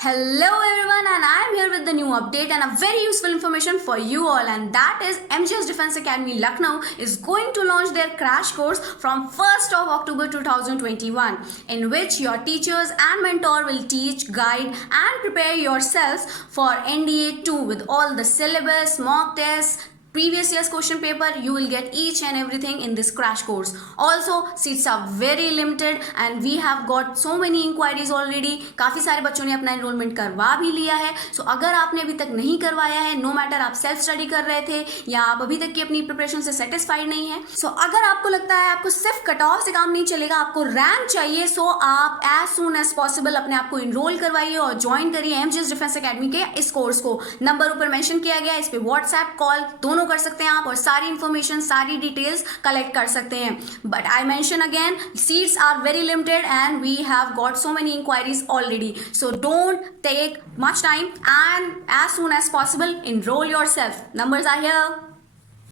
Hello everyone, and I am here with the new update and a very useful information for you all, and that is MGS Defense Academy Lucknow is going to launch their crash course from 1st of October 2021, in which your teachers and mentor will teach, guide and prepare yourselves for NDA 2 with all the syllabus, mock tests, previous year's question paper. You will get each and everything in this crash course. Also, seats are very limited and we have got so many inquiries already. काफ़ी सारे बच्चों ने अपना enrollment करवा भी लिया है. So अगर आपने अभी तक नहीं करवाया है, no matter आप self study कर रहे थे या आप अभी तक की अपनी preparation से satisfied नहीं है, so अगर आपको लगता है आपको सिर्फ कट ऑफ से काम नहीं चलेगा, आपको रैंक चाहिए, so आप as soon as possible अपने आप को enroll करवाइए और ज्वाइन करिए MGS Defense Academy के इस कोर्स को. नंबर ऊपर मेंशन किया गया है, इस पे व्हाट्सएप कॉल दोनों कर सकते हैं आप और सारी इंफॉर्मेशन, सारी डिटेल्स कलेक्ट कर सकते हैं. But I mention again, seats are very limited and we have got so many inquiries already. So don't take much time and as soon as possible enroll yourself. Numbers are here.